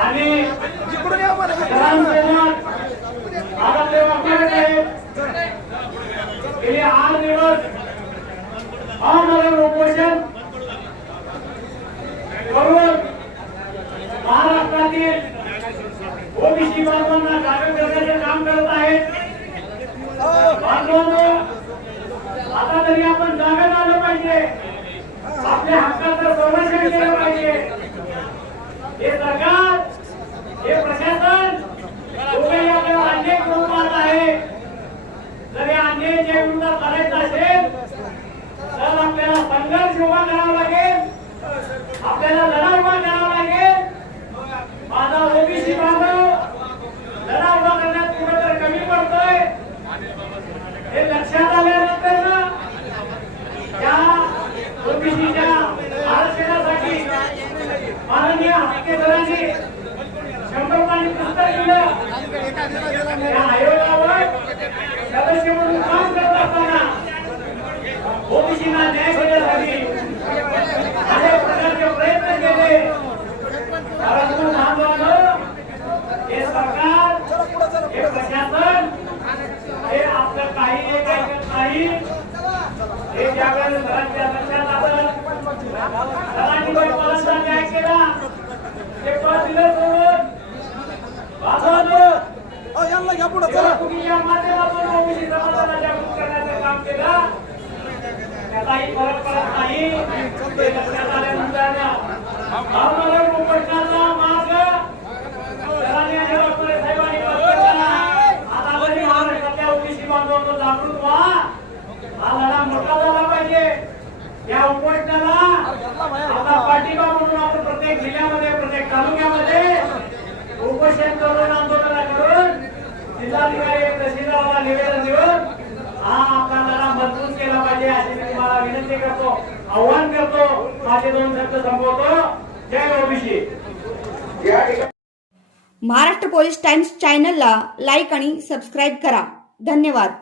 आणि गेले आठ दिवस. आमरण उपोषण. करून महाराष्ट्रातील ओबीसी बांधवांना करण्याचे काम करत आहेत. बांधवांनो आता तरी आपण जागा आपल्या हक्काचं संरक्षण केलं पाहिजे. हे सरकार हे प्रशासन दोघेही आपल्याला अन्याय करून पाहत आहे. जर या अन्यायाच्या विरोधात लढायचं असेल तर आपल्याला संघर्ष उभा करावा लागेल. आपल्याला लढा उभा करावा लागेल. माझा ओबीसी बांधव लढा उभा करण्यात कुठेतरी कमी पडतोय. हे लक्षात आयोगावर सदस्य म्हणून काम करत असताना ओबीसीना न्याय देण्यासाठी अनेक प्रकारचे प्रयत्न केले परंतु बांधवांनो, हे सरकार हे प्रशासन हे आपलं काही एक ऐकत नाही हे ज्यावेळेस घराच्या लक्षात आलं घ्या पुढे? चला. तुम्ही या माध्यमातून ओबीसी समाजाला जागृत करण्याचं काम केलं त्याचाही फरक पडत नाही लक्षात आल्यानंतर आम्हाला उपोषणाचा मार्ग आता जागृत व्हा हा लढा मोठा झाला पाहिजे या उपोषणाला आता पाठिंबा म्हणून आपण प्रत्येक जिल्ह्यामध्ये प्रत्येक तालुक्यामध्ये उपोषण करून आंदोलन करून जिल्हाधिकारी तहसीलदाराला निवेदन देऊन हा आपला लढा मजबूत केला पाहिजे अशी मी तुम्हाला विनंती करतो आव्हान करतो माझे दोन शब्द संपवतो. जय ओबीसी या ठिकाणी महाराष्ट्र पोलीस टाइम्स चॅनलला लाईक आणि सबस्क्राईब करा. धन्यवाद.